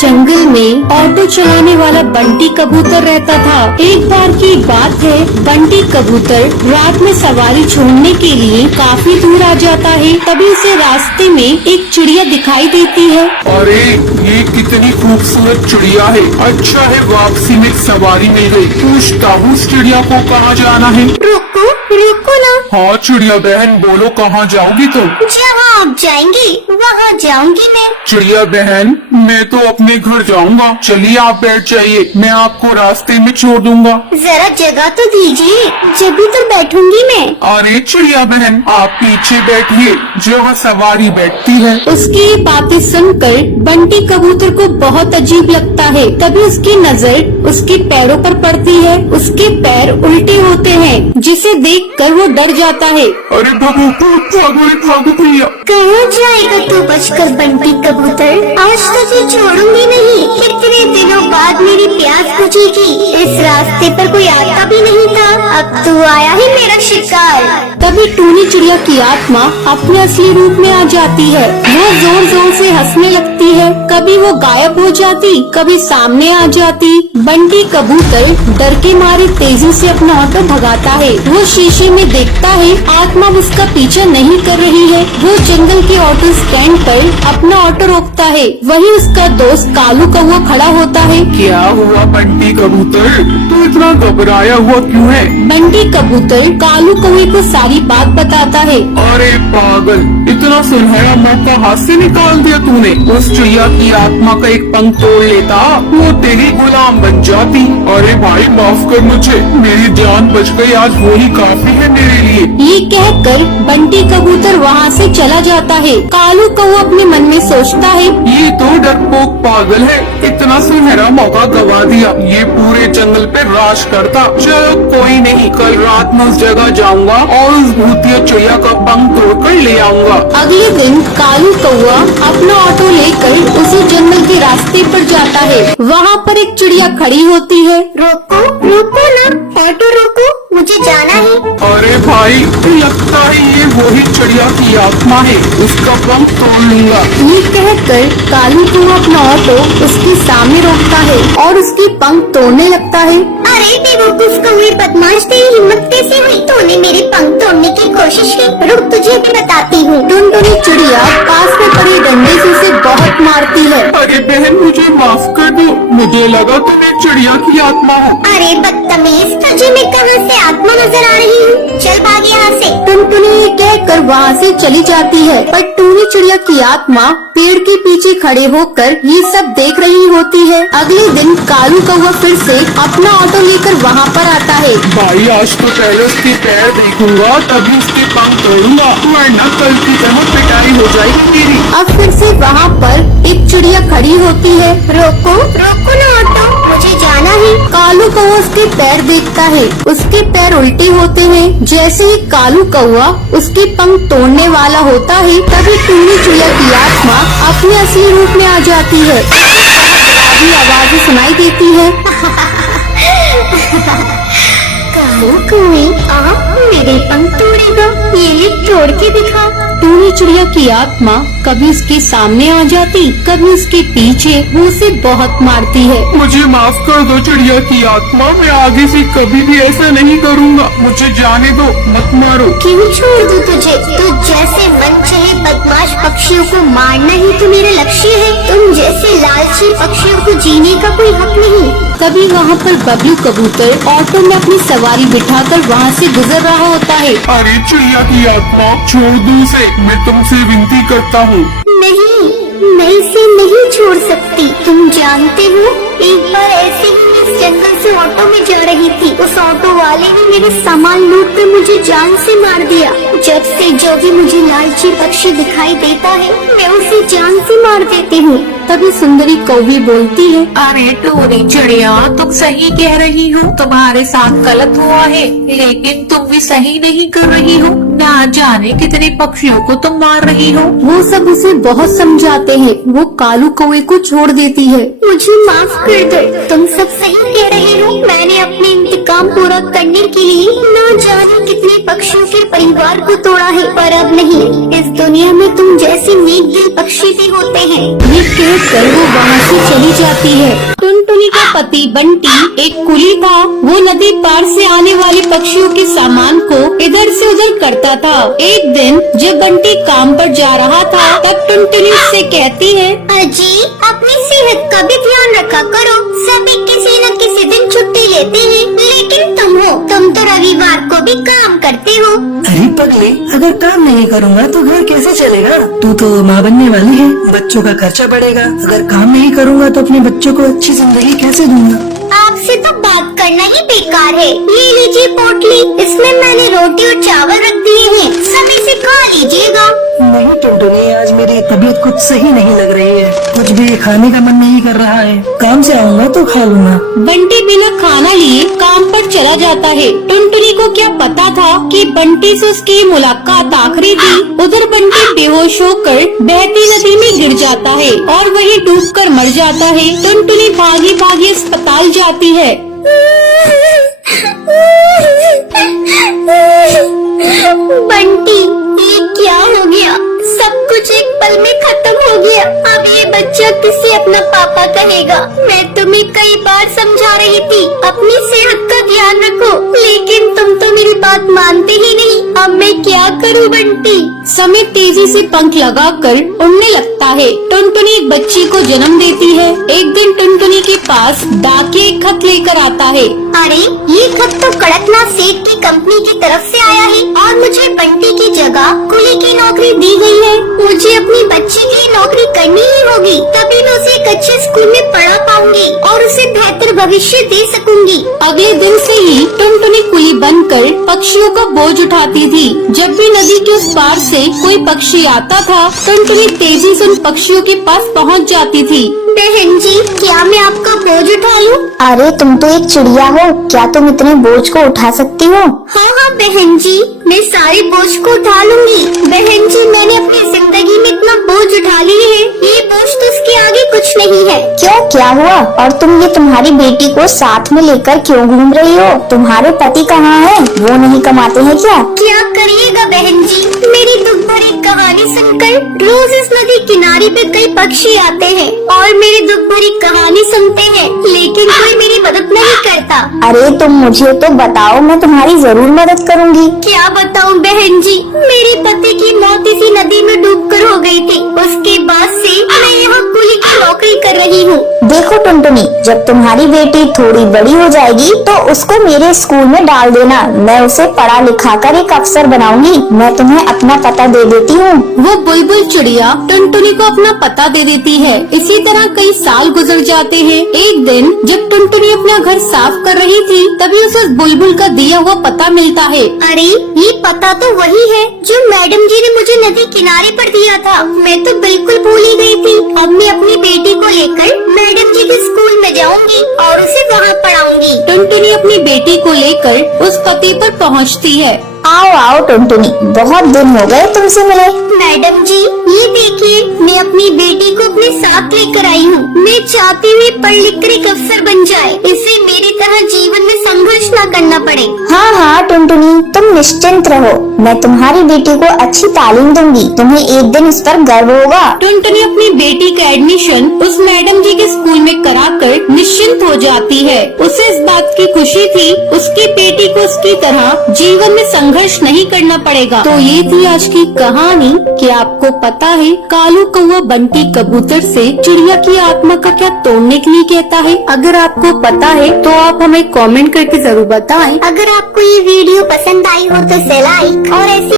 जंगल में ऑटो चलाने वाला बंटी कबूतर रहता था। एक बार की बात है, बंटी कबूतर रात में सवारी छोड़ने के लिए काफी दूर आ जाता है। तभी उसे रास्ते में एक चिड़िया दिखाई देती है। अरे ये कितनी खूबसूरत चिड़िया है। अच्छा है वापसी में सवारी मिल गई। पूछता हूँ उस चिड़िया को कहाँ जाना है। रुको रुको ना। हाँ चिड़िया बहन बोलो कहाँ जाओगी तुम? जहाँ आप जाएंगी वहाँ जाऊंगी मैं। चिड़िया बहन मैं तो अपने घर जाऊंगा। चलिए आप बैठ जाइए, मैं आपको रास्ते में छोड़ दूंगा। जरा जगह तो दीजिए, जब भी तो बैठूंगी मैं। अरे चिड़िया बहन आप पीछे बैठिए जहाँ सवारी बैठती है। उसकी ये बातें सुनकर बंटी कबूतर को बहुत अजीब लगता है। तभी उसकी नजर उसके पैरों पर पड़ती है। उसके पैर उल्टे होते हैं, जिसे देखकर वो डर जाता है। अरे भागो भागो भैया। कहाँ जाएगा तू बचकर बंटी कबूतर? आज तो तुझे छोड़ूंगी नहीं। कितने दिनों बाद मेरी प्यास बुझेगी। इस रास्ते पर कोई आता भी नहीं था, अब तू आया है मेरा शिकार। तभी टूनी चिड़िया की आत्मा अपने असली रूप में आ जाती है। वो जोर जोर से हंसने लगती है। कभी वो गायब हो जाती, कभी सामने आ जाती। बंटी कबूतर डर के मारे तेजी से अपना ऑटो भगाता है। वो शीशे में देखता है आत्मा उसका पीछा नहीं कर रही है। वो जंगल के ऑटो स्टैंड पर अपना ऑटो रोकता है। वहीं उसका दोस्त कालू कौवा खड़ा होता है। क्या हुआ बंटी कबूतर, तू इतना घबराया हुआ क्यों है? बंटी कबूतर कालू कौवे को सारी बात बताता है। अरे पागल, इतना सुनहरा मौका हाथ से निकाल दिया तूने। उस चिड़िया की आत्मा का एक पंख तोड़ लेता, वो तेरी गुलाम बन जाती। अरे भाई माफ कर मुझे, मेरी जान बच गई, आज वो ही काफी है मेरे लिए। ये कहकर बंटी कबूतर वहाँ से चला जाता है। कालू कौवा अपने मन में सोचता है, ये तो डरपोक पागल है, इतना सुनहरा मौका गवा दिया। ये पूरे जंगल पे राज करता। चलो कोई नहीं, कल रात में उस जगह जाऊंगा और उस भूतिया चिड़िया का पंख तोड़कर ले आऊंगा। अगले दिन कालू कौवा अपना ऑटो लेकर उसी जंगल के रास्ते पर जाता है। वहाँ पर एक चिड़िया खड़ी होती है। रोको रोको ना, ऑटो रोको, मुझे जाना है। अरे भाई लगता है ये वही चिड़िया की आत्मा है, उसका पंख तोड़ लूंगा। ये कहकर कालू कौवा अपना ऑटो उसके सामने रोकता है और उसकी पंख तोड़ने लगता है। अरे बेवकूफ कौवे बदमाश, तेरी हिम्मत कैसे हुई? तूने मेरे पंख तोड़ने की कोशिश की। रुक तुझे भी बताती हूँ। टुनटुनी चिड़िया पास में पड़े डंडे से उसे बहुत मारती है। अरे बहन मुझे माफ कर दो, मुझे लगा तुम्हें चिड़िया की आत्मा हो। अरे बदतमीज, तुझे मैं कहाँ से आत्मा नजर आ रही हूँ? चल भाग यहाँ से। टुनटुनी ये कहकर वहाँ से चली जाती है, पर टूनी चिड़िया की आत्मा पेड़ के पीछे खड़े होकर ये सब देख रही होती है। अगले दिन कालू कौवा फिर से अपना ऑटो लेकर वहाँ पर आता है। भाई आज तो पहले उसके पैर देखूंगा तभी उसके पंख तोड़ूंगा, वरना कल की तरह पिटाई हो जाएगी तेरी। अब फिर से वहाँ पर एक चिड़िया खड़ी होती है। रोको रोको ना ऑटो, मुझे जाना है। कालू कौवा उसके पैर देखता है। उसके पैर उल्टे होते हैं। जैसे ही कालू कौवा उसके पंख तोड़ने वाला होता है, तभी टूनी चिड़िया की आत्मा अपने असली रूप में आ जाती है। डरावनी आवाजें सुनाई देती है। कालू कौवे आप मेरे पंख तोड़ेगा? ये ले तोड़ के दिखा। टूनी चिड़िया की आत्मा कभी उसके सामने आ जाती, कभी उसके पीछे। वो उसे बहुत मारती है। मुझे माफ कर दो चिड़िया की आत्मा, मैं आगे से कभी भी ऐसा नहीं करूँगा। मुझे जाने दो, मत मारो। क्यों छोड़ दूं तुझे? तू जैसे मन चाहे बदमाश पक्षियों को मारना ही तो मेरा लक्ष्य है। तुम जैसे लालची पक्षियों को जीने का कोई हक नहीं। तभी वहाँ पर बबलू कबूतर ऑटो में अपनी सवारी बिठाकर वहाँ से गुजर रहा होता है। अरे चिड़िया की आत्मा छोड़ दो उसे, मैं तुमसे विनती करता हूँ। नहीं, मैं इसे नहीं छोड़ सकती। तुम जानते हो, एक बार ऐसे ही मैं इस जंगल से ऑटो में जा रही थी। उस ऑटो वाले ने मेरे सामान लूट कर मुझे जान से मार दिया। जब से जो भी मुझे लालची पक्षी दिखाई देता है, मैं उसे जान से मार देती हूँ। तभी सुंदरी कौवी बोलती है, अरे टूनी चिड़िया तुम सही कह रही हो, तुम्हारे साथ गलत हुआ है, लेकिन तुम भी सही नहीं कर रही हो। ना जाने कितने पक्षियों को तुम मार रही हो। वो सब उसे बहुत समझाते हैं। वो कालू कौवे को छोड़ देती है। मुझे माफ कर दो, तुम सब सही कह रहे हो। मैंने अपने इंतकाम पूरा करने के लिए न जाने कितने पक्षियों के परिवार को तोड़ा है, पर अब नहीं, इस दुनिया में तुम जैसे नेक दिल पक्षी भी होते हैं। ये कहकर वो वहाँ से चली जाती है। टुनटुनी का पति बंटी एक कुली था। वो नदी पार से आने वाले पक्षियों के सामान को इधर से उधर करता था। एक दिन जब बंटी काम पर जा रहा था, तब टुनटुनी उससे कहती है, अजी, अपनी सेहत का भी ध्यान रखा करो। सभी किसी न किसी दिन छुट्टी लेते हैं, लेकिन तुम तो रविवार को भी काम करते हो। अरे पगले, अगर काम नहीं करूँगा तो घर कैसे चलेगा? तू तो माँ बनने वाली है, बच्चों का खर्चा बढ़ेगा। अगर काम नहीं करूँगा तो अपने बच्चों को अच्छी जिंदगी कैसे दूंगा? आपसे तो बात करना ही बेकार है। ये लीजिए पोटली, इसमें मैंने रोटी और चावल रख दिए हैं, समय से खा लीजिएगा। नहीं टुनटुनी, आज मेरी तबीयत कुछ सही नहीं लग रही है, कुछ भी खाने का मन नहीं कर रहा है। काम से आऊँगा तो खा लूँगा। बंटी बिना खाना लिए काम पर चला जाता है। टुनटुनी को क्या पता था कि बंटी से उसकी मुलाकात आखिरी थी। उधर बंटी बेहोश होकर बहती नदी में गिर जाता है और वहीं डूबकर मर जाता है। टुनटुनी भागी भागी अस्पताल जाती है। बंटी, ये क्या हो गया? सब कुछ एक पल में खत्म हो गया। अब ये बच्चा किसे अपना पापा कहेगा? मैं तुम्हें कई बार समझा रही थी, अपनी सेहत का ध्यान रखो, लेकिन तुम तो मेरी बात मानते ही नहीं। अब मैं क्या करूं बंटी? समय तेजी से पंख लगाकर उड़ने लगता है। टुनटुनी एक बच्ची को जन्म देती है। एक दिन टुनटुनी के पास डाकिया एक खत लेकर आता है। अरे, ये खत तो कड़कनाथ सेठ की कंपनी की तरफ से आया है और मुझे बंटी की जगह कुली की नौकरी दी गई है। मुझे अपनी बच्ची की नौकरी करनी ही होगी, तभी मैं उसे एक अच्छे स्कूल में पढ़ा पाऊंगी और उसे बेहतर भविष्य दे सकूंगी। अगले दिन से ही टुनटुनी कुली बनकर पक्षियों का बोझ उठाती थी। जब भी नदी के उस पार से कोई पक्षी आता था, टुनटुनी तेजी से उन पक्षियों के पास पहुंच जाती थी। बहन जी, क्या मैं आपका बोझ उठा लूं? अरे, तुम तो एक चिड़िया हो, क्या तुम इतने बोझ को उठा सकती हो? हाँ हाँ बहन जी, मैं सारे बोझ को उठा लूंगी। बहन जी, मैंने अपनी जिंदगी में इतना बोझ उठा लिए है, ये बोझ तो उसके आगे कुछ नहीं है। क्यों, क्या हुआ? और तुम ये तुम्हारी बेटी को साथ में लेकर क्यों घूम रही हो? तुम्हारे पति कहाँ है? वो नहीं कमाते हैं क्या? क्या करिएगा बहन जी, मेरी दुख भरी कहानी सुनकर रोज इस नदी किनारे पे कई पक्षी आते हैं और मेरी दुख भरी कहानी सुनते हैं, लेकिन कोई मेरी मदद नहीं करता। अरे तुम मुझे तो बताओ, मैं तुम्हारी जरूर मदद करूंगी। क्या बताऊं बहन जी, मेरे पति की मौत इसी नदी में डूबकर हो गई थी। उसके बाद से मैं यहाँ कुली की नौकरी कर रही हूँ। देखो टुनटुनी, जब तुम्हारी बेटी थोड़ी बड़ी हो जाएगी तो उसको मेरे स्कूल में डाल देना। मैं उसे पढ़ा लिखा कर एक अफसर बनाऊंगी। मैं तुम्हें अपना पता दे देती हूँ। वो बुलबुल चिड़िया टुनटुनी को अपना पता दे देती है। इसी तरह कई साल गुजर जाते हैं। एक दिन जब टुनटुनी अपना घर साफ कर रही थी, तभी उसे उस बुलबुल का दिया हुआ पता मिलता है। अरे, ये पता तो वही है जो मैडम जी ने मुझे नदी किनारे पर दिया था। मैं तो बिल्कुल भूल ही गई थी। अब मैं अपनी बेटी को लेकर मैडम जी के स्कूल में जाऊंगी और उसे वहाँ पढ़ाऊंगी। टुनटुनी अपनी बेटी को लेकर उस पते पर पहुँचती है। आओ आओ टुनटुनी, बहुत दिन हो गए तुमसे मिले। मैडम जी, ये देखिए, मैं अपनी बेटी को अपने साथ लेकर आई हूँ। मैं चाहती हूँ पढ़ लिख कर एक अफसर बन जाए, इसे मेरी तरह जीवन में संघर्ष न करना पड़े। हाँ हाँ टुनटुनी, तुम निश्चिंत रहो, मैं तुम्हारी बेटी को अच्छी तालीम दूंगी। तुम्हें एक दिन इस पर गर्व होगा। टुनटुनी अपनी बेटी का एडमिशन उस मैडम जी के स्कूल में कराकर निश्चिंत हो जाती है। उसे इस बात की खुशी थी, उसकी बेटी को उसकी तरह जीवन में संघर्ष नहीं करना पड़ेगा। तो ये थी आज की कहानी। कि आपको पता है कालू कौवा बंटी कबूतर से चिड़िया की आत्मा का क्या तोड़ने के लिए कहता है? अगर आपको पता है तो आप हमें कमेंट करके जरूर बताएं। अगर आपको ये वीडियो पसंद आई हो तो इसे लाइक और ऐसी